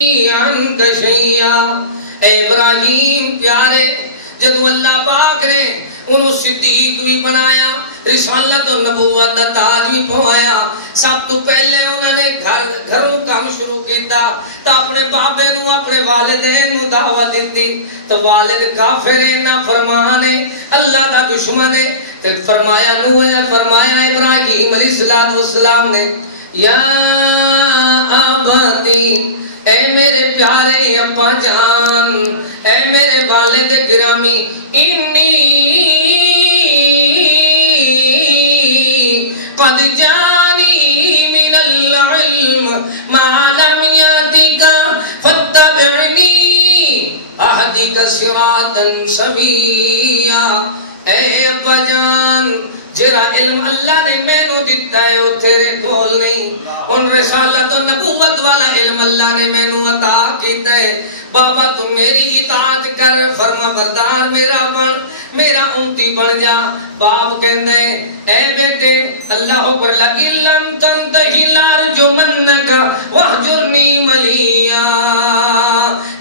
عنک شیئا، اے ابراہیم پیارے، جدو اللہ پاک نے انہوں صدیق بھی بنایا، رسالت و نبوت دا تاج بھی پوایا، سب تو پہلے انہوں نے گھروں کام شروع کیتا، تا اپنے بابے نو اپنے والدین نو دعوت دیتی، تو والد کافر نہ فرمانے اللہ دا دشمن ہے، تو فرمایا نوح نے فرمایا ابراہیم علیہ السلام نے یا آبادی، اے میرے پیارے ابا جان، اے میرے والد گرامی، انی قد جانی من العلم ما لم یاتک فاتبعنی اہدک صراطا سویا، اے ابا جان جرا علم اللہ نے میں نو دیتا ہے وہ تیرے کول نہیں، ان رسالت و نبوت والا علم اللہ نے میں نو عطا کیتا ہے، بابا تو میری اطاعت کر، فرما بردار میرا بن، میرا امتی بن جا۔ باپ کہندے اے بیٹے اللہ اکبر لئن لم تنتہی لارجمنک واہجرنی ملیا،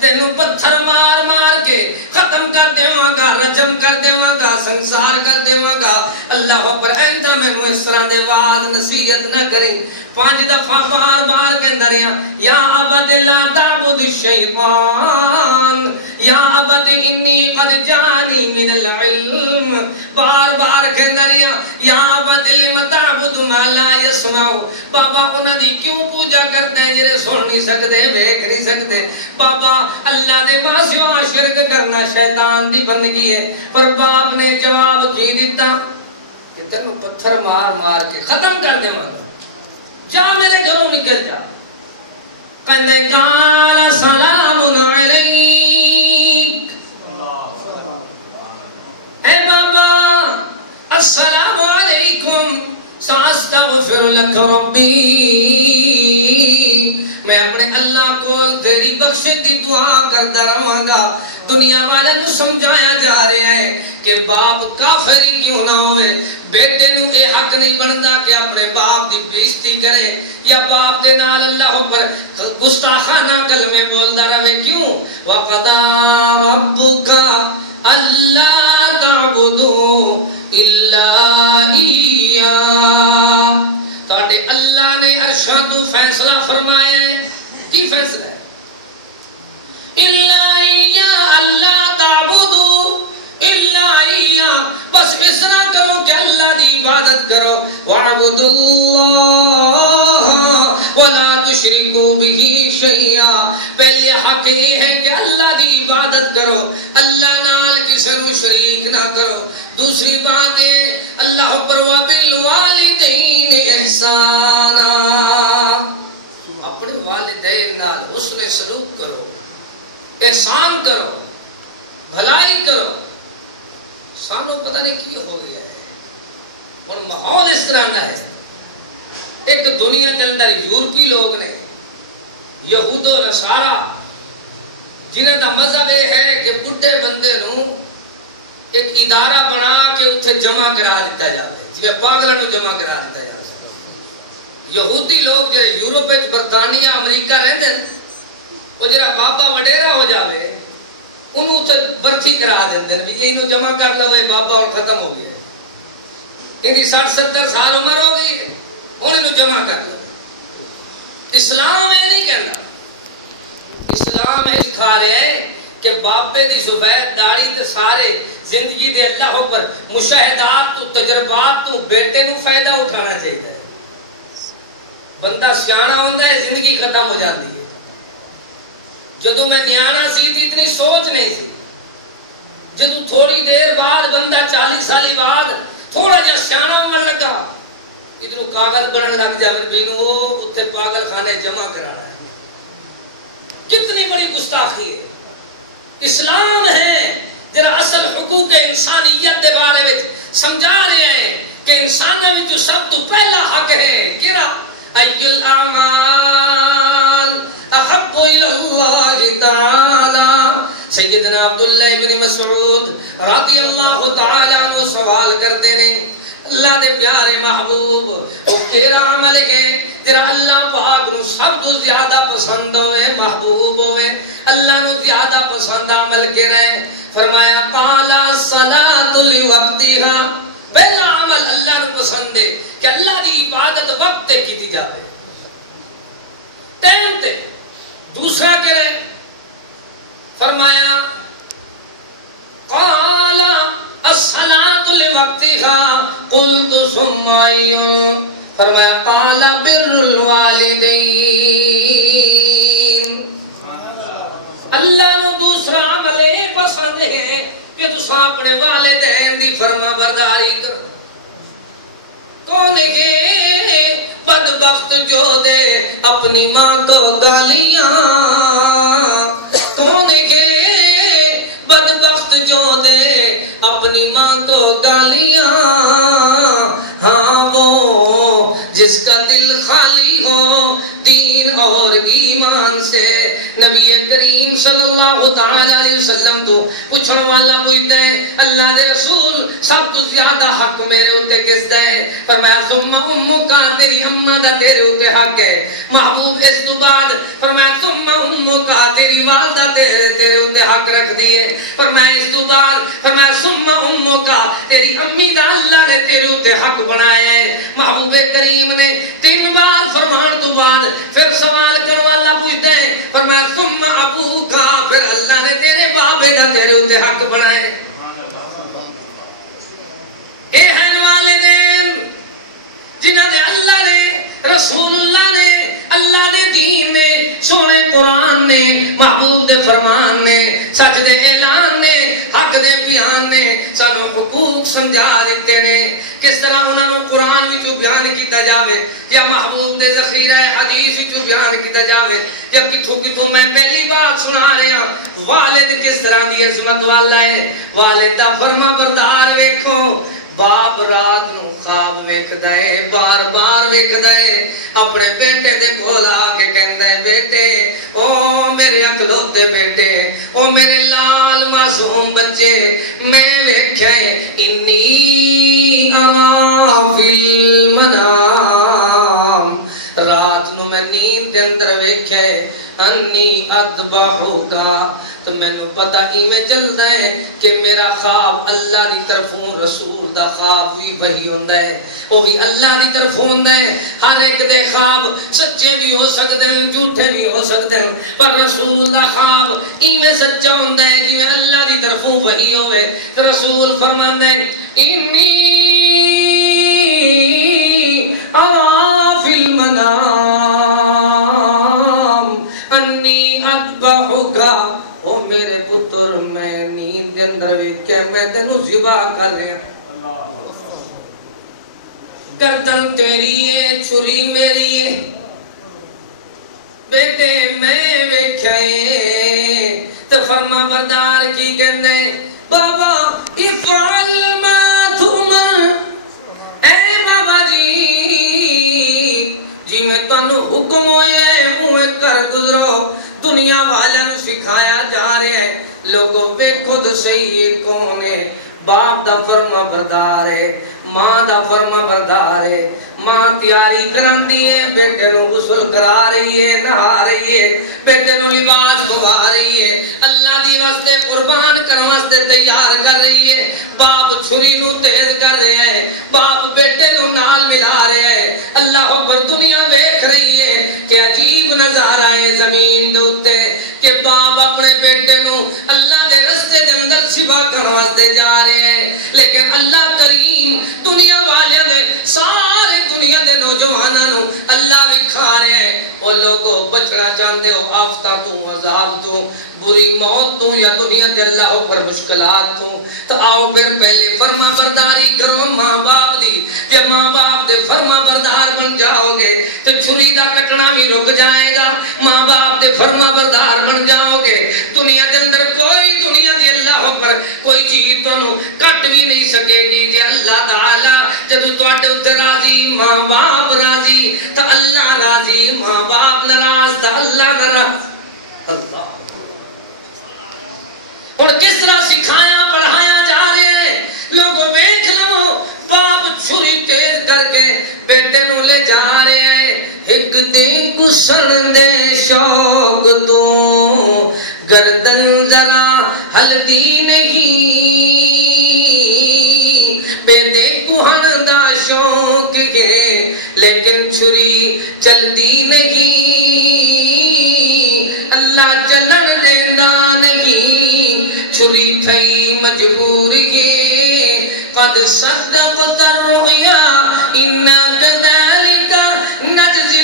تینو پتھر مار مار کے ختم کر دیواں گا، رجم کر دیواں گا، سنسار کر دیواں گا۔ اللہ اکبر ایندا مینوں اس طرح دے واز نصیحت نہ کریں، 5 دفعہ بار بار کہندا رہیا یا عبد لا تعبد الشیطان، یا عبد انی قد جانی من العلم، بار بار کہندا رہیا یا عبد لم تعبد ما لا يسمع، بابا انہاں دی کیوں پوجا کرتے ہیں جڑے سن نہیں سکتے دیکھ نہیں سکتے، بابا اللہ دے ماں سوا شرک کرنا شیطان دی بندگی ہے، پر باپ نے جواب کی دیتا کہ تینوں پتھر مار مار کے ختم کر دیواں گا، جا میرے گھروں نکل جا۔ کہنے قال سلام علیک، اے بابا السلام علیکم، ساستغفر لک ربی، میں اپنے اللہ کو تیری بخشش دی دعا کرتا رہاں گا۔ دنیا والے نو سمجھایا جا رہا ہے کہ باپ کافر ہی کیوں نہ ہوئے، بیٹے نو اے حق نہیں بندا کہ اپنے باپ دی بےزتی کرے یا باپ دے نال اللہ اکبر گستاخانہ کلمے بولدا رہے، کیوں؟ وَقَضَىٰ رَبُّكَ أَلَّا تَعْبُدُوا إِلَّا إِيَّاهُ، تاڑے اللہ نے عرشاں تو فیصلہ فرمایا ہے، کی فیصلہ ہے؟ إِلَّا إِيَّاهُ أَلَّا تَعْبُدُوا إِلَّا إِيَّاهُ، بس اس طرح کرو کہ اللہ دی عبادت کرو، وَاعْبُدُوا اللَّهَ وَلَا تُشْرِكُوا بِهِ شَيْئًا، پہلے حق یہ ہے کہ اللہ دی عبادت کرو، اللہ نال کسی نو شریک نہ کرو۔ دوسری بات ہے اللہ اکبر وَبِالْوَالِدَيْنِ إِحْسَانًا، اپنے والدین نال حسن سلوک کرو، احسان کرو، بھلائی کرو۔ سانو پتہ نہیں کی ہو گیا ہے، اور ماحول اس طرح نہ ہے، ایک دنیا کے اندر یورپی لوگ نے، یہود و نصارہ، جنہاں دا مذہب یہ ہے کہ بڈھے بندے نو ایک ادارہ بنا کے اتھے جمع کرا دیتا جاوے، جویں پاگلاں نو جمع کرا دیتا جاوے۔ یہودی لوگ جو یورپ وچ برطانیہ امریکہ رہندے ہیں، وہ جڑا بابا وڈیرا ہو جاوے انہوں اتھے برتھی کرا دیندے ہیں، بھی انہوں جمع کر لو اے بابا اور ختم ہو گیا ہے، انہی 60-70 سال عمر ہو گئی ہے، انہوں جمع کر لو۔ اسلام یہ نہیں کہنا، اسلام یہ سکھا رہے ہیں کہ باپے دی سفید داڑھی تے سارے زندگی دے اللہ اوپر مشاہدات تو تجربات تو بیٹے نو فائدہ اٹھانا چاہیے۔ بندہ سیانا ہوندہ ہے زندگی ختم ہو جاتی ہے، جدو میں نیانا سی تھی اتنی سوچ نہیں سی، جدو تھوڑی دیر بعد بندہ 40 سالی بعد تھوڑا جا سیانا ہونے لگا، ادھروں کاغذ بنن لگ جائے بینو وہ اتنے پاگل خانے جمع کرانا ہے۔ کتنی بڑی گستاخی ہے۔ اسلام ہے جرا اصل حقوق انسانیت دے بارے میں سمجھا رہے ہیں کہ انسانوں میں جو سب تو پہلا حق ہے کیا ای الاعمال احب الى اللہ تعالی۔ سیدنا عبداللہ بن مسعود رضی اللہ تعالی عنہ سوال کرتے ہیں اللہ دے پیارے محبوب وہ تیرا عمل ہے جڑا اللہ پاک نو سب تو زیادہ پسند ہوئے محبوب ہوئے اللہ نو زیادہ پسند عمل کرے فرمایا قال الصلاۃ لوقتها پہلا عمل اللہ نو پسند ہے کہ اللہ دی عبادت وقت تے کی جائے ٹائم تے دوسرا کرے فرمایا قال الصلاۃ لوقتها قلت ثم فرمایا قال بر الوالدین اللہ نو دوسرا عمل پسند ہے کہ تسا اپنے والدین دی فرما برداری کرو کون ہے بدبخت جو دے اپنی ماں کو گالیاں کون ہے بدبخت جو دے اپنی ماں کو گالیاں ہاں وہ جس کا دل خالی ہو دین اور ایمان سے نبی کریم صلی اللہ تعالی علیہ وسلم تو پوچھن والا پوچھتا ہے اللہ دے رسول سب تو زیادہ حق میرے ہوتے کس دا ہے فرمایا ثم امک تیری اماں دا تیرے ہوتے حق ہے محبوب اس تو بعد فرمایا ثم امک تیری والدہ تیرے ہوتے حق رکھ دیے فرمایا اس تو بعد فرمایا ثم امک تیری امی دا اللہ نے تیرے ہوتے حق بنایا ہے محبوب کریم نے 3 بار فرمان تو بعد پھر سوال کرنے والا پوچھتا ہے فرمایا ثم ابوک پھر اللہ نے تیرے بابے دا تیرے ہوتے حق بنائے اے ہیں والدین جنہاں دے اللہ نے رسول اللہ نے اللہ دے دین نے سونے قرآن نے محبوب دے فرمان نے سچ دے اعلان نے حق دے بیان نے سانو حقوق سمجھا دیتے نے کس طرح انہاں نو قرآن وچوں بیان کیتا جاوے یا محبوب دے ذخیرہ حدیث وچوں بیان کیتا جاوے یا کتھوں میں پہلی بات سنا رہا ہوں والد کس طرح دی عظمت والا ہے والد دا فرما بردار ویکھو باپ رات نو خواب ویکھدا ہے بار بار ویکھدا ہے اپنے بیٹے دے کول آ کے کہندا ہے بیٹے او میرے اکلوتے بیٹے او میرے لال معصوم بچے میں ویکھیا ہے انی اما فی المنام رات نو میں نیند دے اندر ویکھیا ہے انی اذبحوکا تو میں نو پتہ ہی میں چلدا ہے کہ میرا خواب اللہ دی طرفوں رسول دا خواب بھی وہی ہوندا ہے وہ بھی اللہ دی طرف ہوندا ہے ہر ایک دے خواب سچے بھی ہو سکتے ہیں جھوٹے بھی ہو سکتے ہیں پر رسول دا خواب ایویں سچا ہوندا ہے جویں اللہ دی طرفوں وہی ہوئے تو رسول فرماندا ہے انی ارا فی المنام انی اذبحوکا او میرے پتر میں نیند دے اندر ویکھ میں تینوں ذبح کر رہا گردن تیری ہے چھری میری ہے بیٹے میں ویکھیا ہے تو فرما بردار کی کہندے بابا افعل ما تؤمر اے بابا جی میں تانوں حکم ہویا ہے اوے کر گزرو دنیا والوں سکھایا جا رہا ہے لوگوں ویکھو تو صحیح کون ہے باپ دا فرما بردار ہے ماں دا فرما بردار ہے ماں تیاری کراندی ہے بیٹے نو غسل کرا رہی ہے نہا رہی ہے بیٹے نو لباس پوا رہی ہے اللہ دی واسطے قربان کرنے واسطے تیار کر رہی ہے باپ چھری نو تیز کر رہا ہے باپ بیٹے نو نال ملا رہا ہے اللہ اکبر دنیا دیکھ رہی ہے کہ عجیب نظارہ ہے زمین دے اوتے کہ باپ اپنے بیٹے نو اللہ دے رستے دے اندر سبا کرنے واسطے جا رہے ہیں لیکن اللہ کریم دنیا والے دے سارے دنیا دے نوجواناں نو اللہ وکھا رہے ہیں وہ لوگوں بچنا چاہتے ہو آفتہ تو عذاب تو بری موت تو یا دنیا دے اللہ پر مشکلات تو آؤ پھر پہلے فرما برداری کرو ماں باپ دی جب ماں باپ دے فرما بردار بن جاؤ گے تو چھری دا کٹنا بھی رک جائے گا ماں باپ دے فرما بردار بن جاؤ گے دنیا دے اندر کوئی دنیا دی اللہ پر کوئی چیز تو کٹ بھی نہیں سکے گی جے اللہ تعالی جدو تواڈے اوتے راضی ماں باپ راضی تو اللہ راضی ماں باپ ناراض تو اللہ ناراض اللہ اور کس طرح سکھایا پڑھایا جا رہے ہیں لوگوں دیکھ لو باپ چھری تیز کر کے بیٹے نو لے جا رہے ہیں ایک گردن ذرا ہلدی نہیں بے دیکھن دا شوق ہے لیکن چھری چلدی نہیں اللہ چلن دیندا نہیں چھری تھئی مجبور ہے قد صدقت الرؤیا انا كذلك نجزي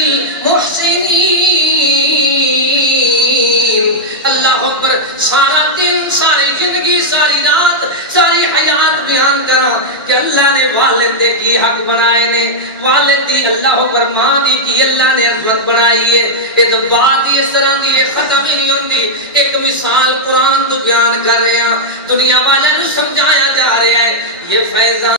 المحسنين اللہ اکبر سارا دن ساری زندگی ساری رات ساری حیات بیان کرا کہ اللہ نے والد دے کی حق بنائے نے والد دی اللہ اکبر ماں دی کی اللہ نے عظمت بنائی ہے یہ تو بات ہی اس طرح دی ختم ہی نہیں ہوتی ایک مثال قرآن تو بیان کر رہے ہیں دنیا والے نو سمجھایا جا رہا ہے یہ فیضان